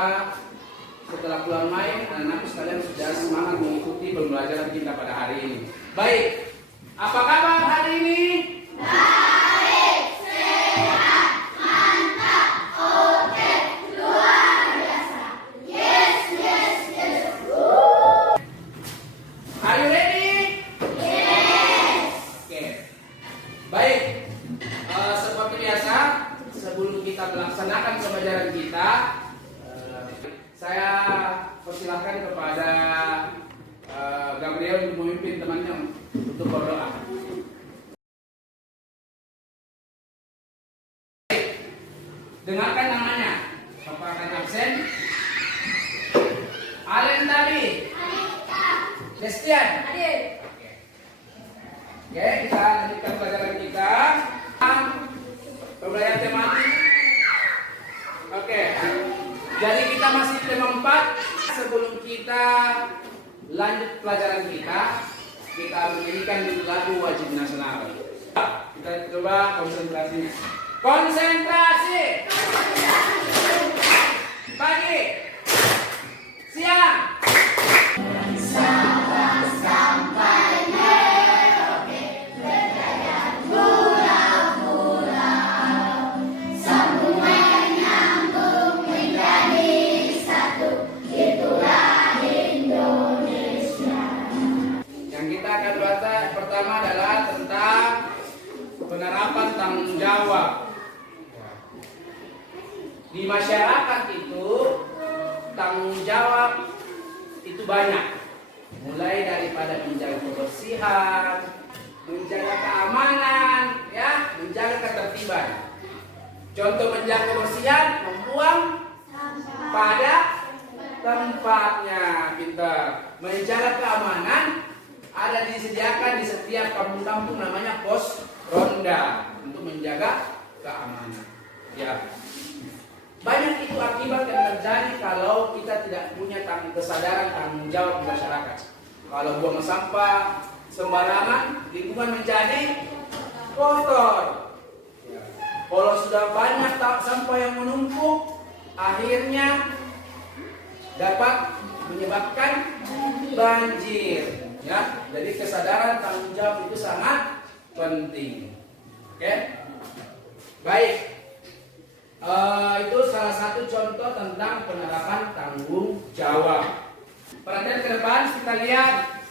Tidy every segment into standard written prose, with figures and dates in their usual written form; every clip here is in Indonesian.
Semoga setelah pulang main, anak-anak sekalian sudah semangat mengikuti pembelajaran kita pada hari ini. Baik, apa kabar hari ini? Baik, sehat, mantap, oke, luar biasa. Yes, yes, yes. Are you ready? Yes. Oke. Baik, seperti biasa, sebelum kita melaksanakan pembelajaran kita, saya persilahkan kepada Gabriel untuk memimpin temannya untuk berdoa. Dengarkan namanya. Bapak akan absen. Alen tadi. Destian. Hadir. Oke, kita lanjutkan pelajaran kita. Pembelajaran tematik. Oke. Jadi kita masih di tema 4. Sebelum kita lanjut pelajaran kita menyanyikan dulu lagu wajib nasional. Kita coba konsentrasinya. Konsentrasi. Pagi. Siang. Pertama adalah tentang penerapan tanggung jawab. Di masyarakat itu tanggung jawab itu banyak. Mulai daripada menjaga kebersihan, menjaga keamanan, ya, menjaga ketertiban. Contoh menjaga kebersihan, membuang pada tempatnya, pintar. Menjaga keamanan ada disediakan di setiap kampung-kampung namanya pos ronda untuk menjaga keamanan. Ya, banyak itu akibat yang terjadi kalau kita tidak punya kesadaran tanggung jawab di masyarakat. Kalau buang sampah sembarangan, lingkungan menjadi kotor. Ya. Kalau sudah banyak sampah yang menumpuk, akhirnya dapat menyebabkan banjir. Ya, jadi kesadaran tanggung jawab itu sangat penting. Oke, baik. Itu salah satu contoh tentang penerapan tanggung jawab. Perhatian ke depan, kita lihat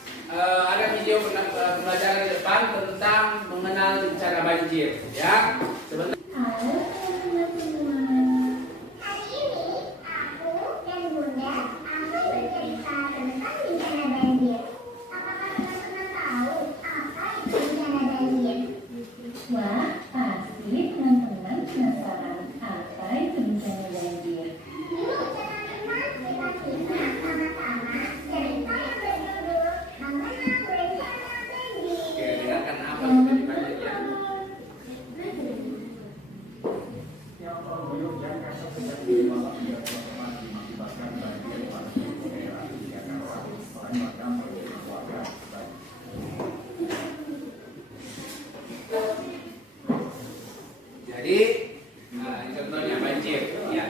ada video pembelajaran di depan tentang mengenal bencana banjir. Ya, sebentar. Wah, pasti teman-teman penasaran apa itu bencana banjir. Oke, dengarkan apa itu banjir ya. Jadi, ini contohnya banjir, ya.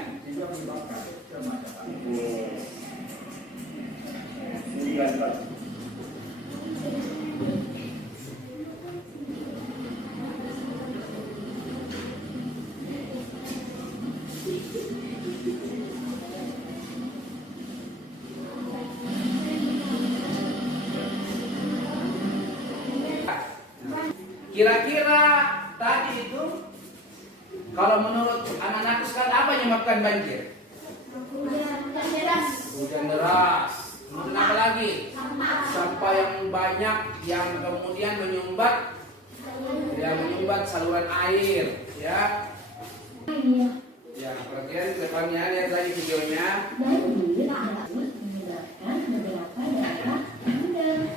Kira-kira tadi itu, kalau menurut anak-anak sekarang apa yang menyebabkan banjir? Hujan deras. Kemudian apa lagi? Sampah yang banyak yang kemudian menyumbat saluran air, ya. Ya, perhatian ke depannya, lihat lagi videonya. Banjir harus menyebabkan beberapa dampak meninggal.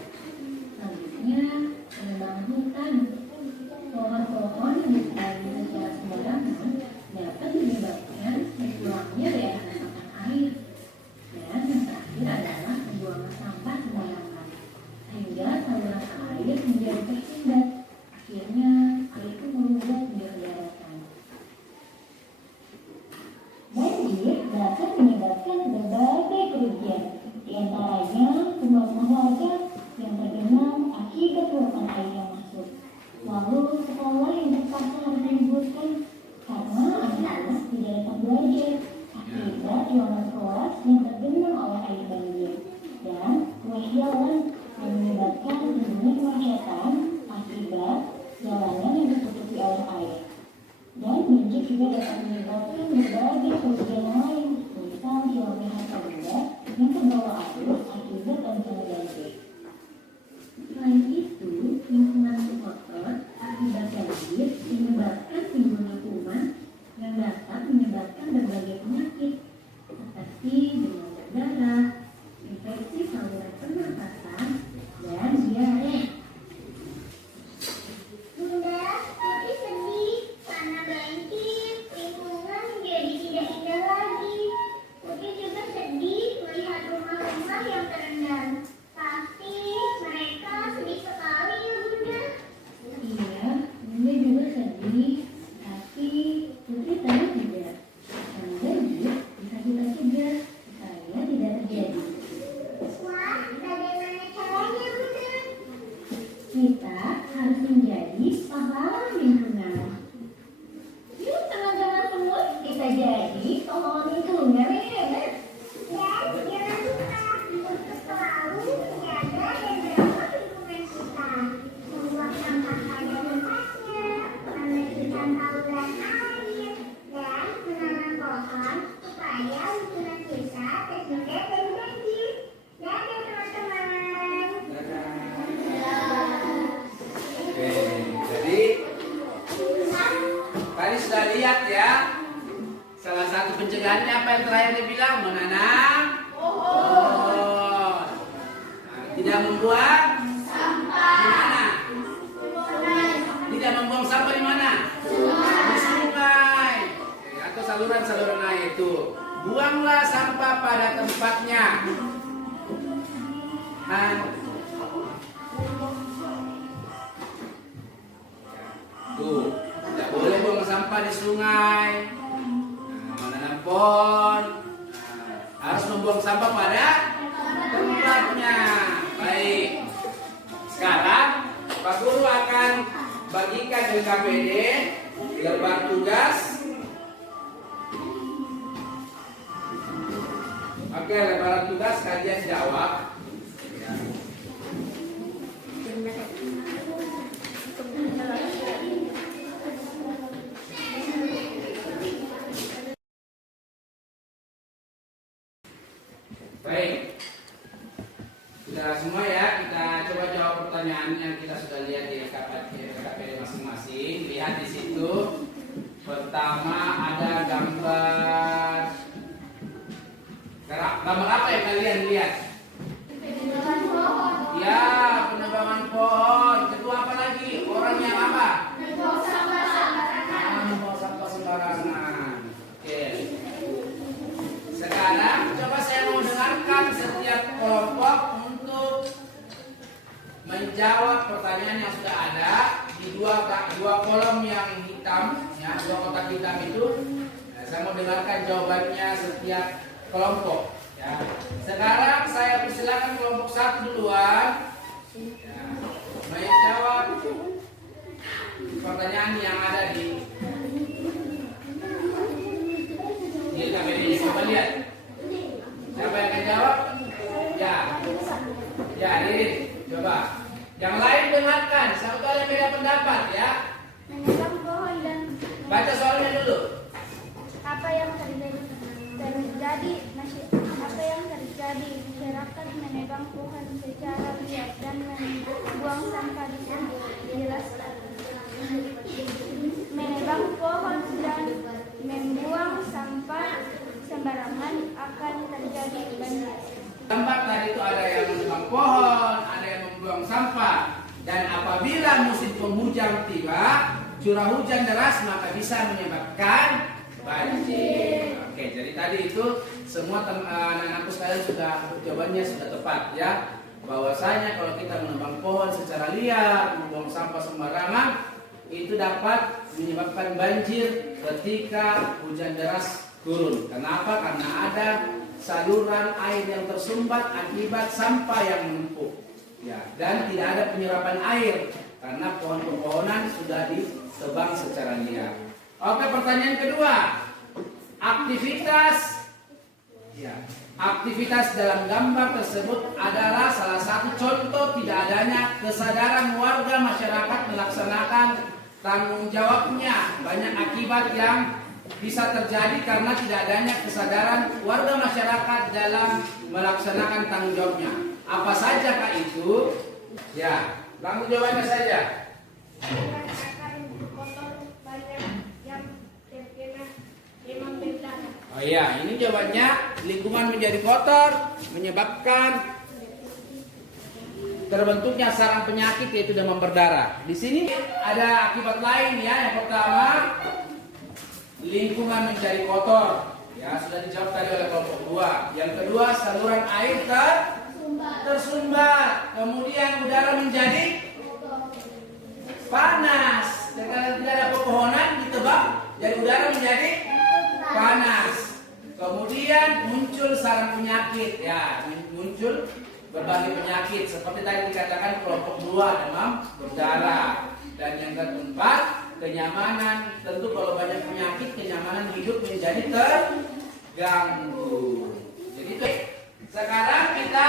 Selanjutnya, penebangan hutan. Pohon-pohon yang ditanam secara sembarangan dapat menyebabkan berkurangnya daya tahan air. Dan yang terakhir adalah pembuangan sampah sembarangan, sehingga saluran air menjadi tersendat. Akhirnya, air itu meluap di daratan. Banjir dapat menyebabkan berbagai kerugian lain, misal hilangnya harta benda yang terbawa arus akibat goncangan banjir. Selain itu, lingkungan kotor akibat banjir menyebabkan timbulnya kuman yang dapat menyebabkan berbagai penyakit seperti demam berdarah, infeksi saluran pernapasan, dan diare. Bunda, Putri sedih karena banjir, lingkungan jadi tidak indah lagi. Putri juga sedih melihat rumah-rumah yang terendam. Pasti mereka sedih sekali ya Bunda. Iya, Bunda juga sedih, tapi Putri tahu tidak, kalau banjir bisa kita cegah supaya tidak terjadi. Wah, bagaimana caranya Bunda? Kita harus menjadi pahlawan lingkungan. Yuk teman-teman semua, kita jadi pahlawan lingkungan ya. Dan jangan lupa untuk selalu menjaga dan merawat lingkungan kita. Membuang sampah pada tempatnya, membersihkan saluran air, dan menanam pohon supaya lingkungan kita terhindar dari banjir. Dadah teman-teman. Oke, jadi tadi sudah lihat ya. Salah satu pencegahannya apa yang terakhir dia bilang? Menanam pohon. Nah, tidak membuang sampah. Di mana? Tidak membuang sampah di mana? Di sungai. Oke, atau saluran-saluran air itu. Buanglah sampah pada tempatnya. Tuh, tidak boleh buang sampah di sungai. Menanam pohon. Harus membuang sampah pada tempatnya. Baik. Sekarang Pak Guru akan bagikan LKPD lembar tugas. Oke, lembaran tugas kalian jawab. Baik, sudah semua ya, kita coba jawab pertanyaan yang kita sudah lihat di LKPD masing-masing. Lihat di situ, pertama ada gambar apa yang kalian lihat? Ya, penebangan pohon. Kedua apa lagi? Orang yang apa? Membawa sampah sembarangan. Oke. Sekarang coba saya mau dengarkan setiap kelompok untuk menjawab pertanyaan yang sudah ada di dua kolom yang hitam, ya, dua kotak hitam itu. Nah, saya mau dengarkan jawabannya setiap kelompok. Ya. Sekarang saya persilakan kelompok 1 duluan. Ya, menjawab pertanyaan yang ada di KPD-nya. Coba lihat. Siapa yang akan jawab? Ya. Ya, Ririn. Coba. Yang lain dengarkan. Satu yang beda pendapat ya. Menebang pohon dan Baca soalnya dulu. apa yang terjadi masyarakat menebang pohon secara liar dan membuang sampah di sungai. Dijelaskan. Menebang pohon dan membuang sampah sembarangan akan terjadi banjir. Tempat tadi itu ada yang menebang pohon, ada yang membuang sampah. Dan apabila musim penghujan tiba, curah hujan deras maka bisa menyebabkan banjir. Oke, jadi tadi itu semua anak-anakku sekalian sudah jawabannya sudah tepat ya. Bahwasanya kalau kita menebang pohon secara liar, membuang sampah sembarangan, itu dapat menyebabkan banjir ketika hujan deras turun. Kenapa? Karena ada saluran air yang tersumbat akibat sampah yang menumpuk. Ya, dan tidak ada penyerapan air karena pohon-pohonan sudah ditebang secara liar. Oke, pertanyaan kedua. Aktivitas dalam gambar tersebut adalah salah satu contoh tidak adanya kesadaran warga masyarakat melaksanakan tanggung jawabnya. Banyak akibat yang bisa terjadi karena tidak adanya kesadaran warga masyarakat dalam melaksanakan tanggung jawabnya. Apa saja Kak itu? Ya, langsung jawabannya saja. Oh iya, ini jawabannya, lingkungan menjadi kotor menyebabkan terbentuknya sarang penyakit yaitu demam berdarah. Di sini ada akibat lain ya. Yang pertama, lingkungan menjadi kotor. Ya, sudah dijawab tadi oleh kelompok 2. Yang kedua, saluran air tersumbat. Kemudian udara menjadi panas. Karena tidak ada pepohonan ditebang, jadi udara menjadi panas. Kemudian muncul sarang penyakit. Ya, muncul berbagai penyakit seperti tadi dikatakan kelompok 2 demam berdarah. Dan yang keempat, kenyamanan. Tentu kalau banyak penyakit, kenyamanan hidup menjadi terganggu. Jadi itu. Sekarang kita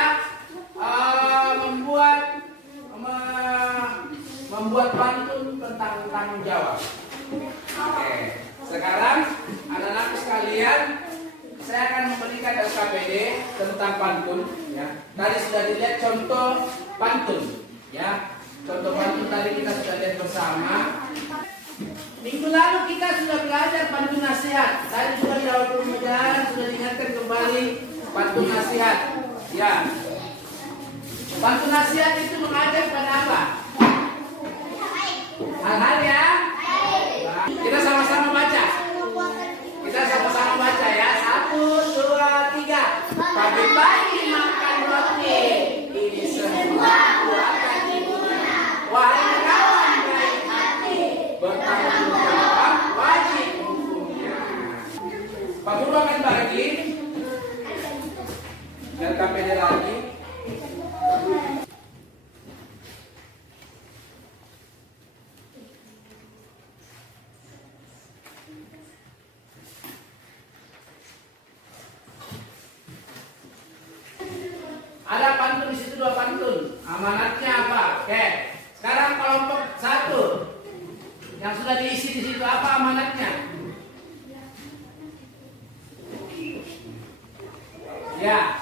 membuat pantun tentang tanggung jawab. Oke. Sekarang anak-anak sekalian, saya akan memberikan LKPD tentang pantun. Ya. Tadi sudah dilihat contoh pantun. Ya. Contoh pantun tadi kita sudah lihat bersama. Minggu lalu kita sudah belajar pantun nasihat. Tadi sudah di awal pembelajaran sudah diingatkan kembali pantun nasihat. Ya. Pantun nasihat itu mengajak pada apa? Hal-hal yang kita sama-sama baca. Kita sama-sama baca ya. 1, 2, 3. Pagi-pagi makan roti. Ini semua buatan ibunya. Wahai kawan baik hati, bertanggung jawab wajib hukumnya. Pak Guru akan bagi LKPD lagi. Ada pantun di situ, 2 pantun. Amanatnya apa? Oke. Sekarang kelompok 1 yang sudah diisi di situ, apa amanatnya? Ya.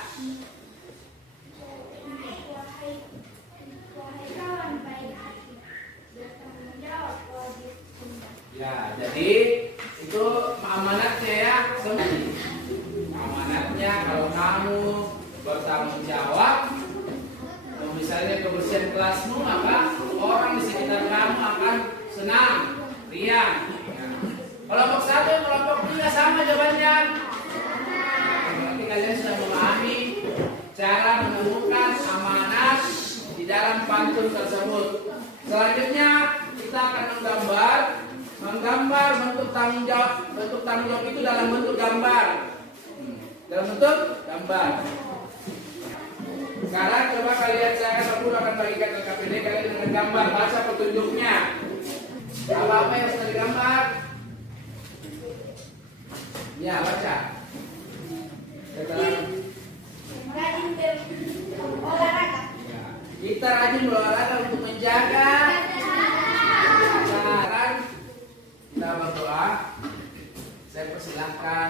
Ya, jadi itu amanatnya ya. Amanatnya kalau kamu bertanggung jawab, misalnya kebersihan kelasmu, maka orang di sekitar kamu akan senang, riang. Kelompok 1, kelompok 3 sama jawabannya. Berarti kalian sudah memahami cara menemukan amanat di dalam pantun tersebut. Selanjutnya kita akan menggambar bentuk tanggung jawab. Bentuk tanggung jawab itu dalam bentuk gambar. Dalam bentuk gambar. Sekarang coba kalian, saya akan bagikan ke KPD kalian dengan gambar, baca petunjuknya. Apa-apa yang sudah digambar? Ya, baca. Rajin berolahraga. Ya. Kita rajin berolahraga untuk menjaga kesehatan. Kita berdoa. Saya persilahkan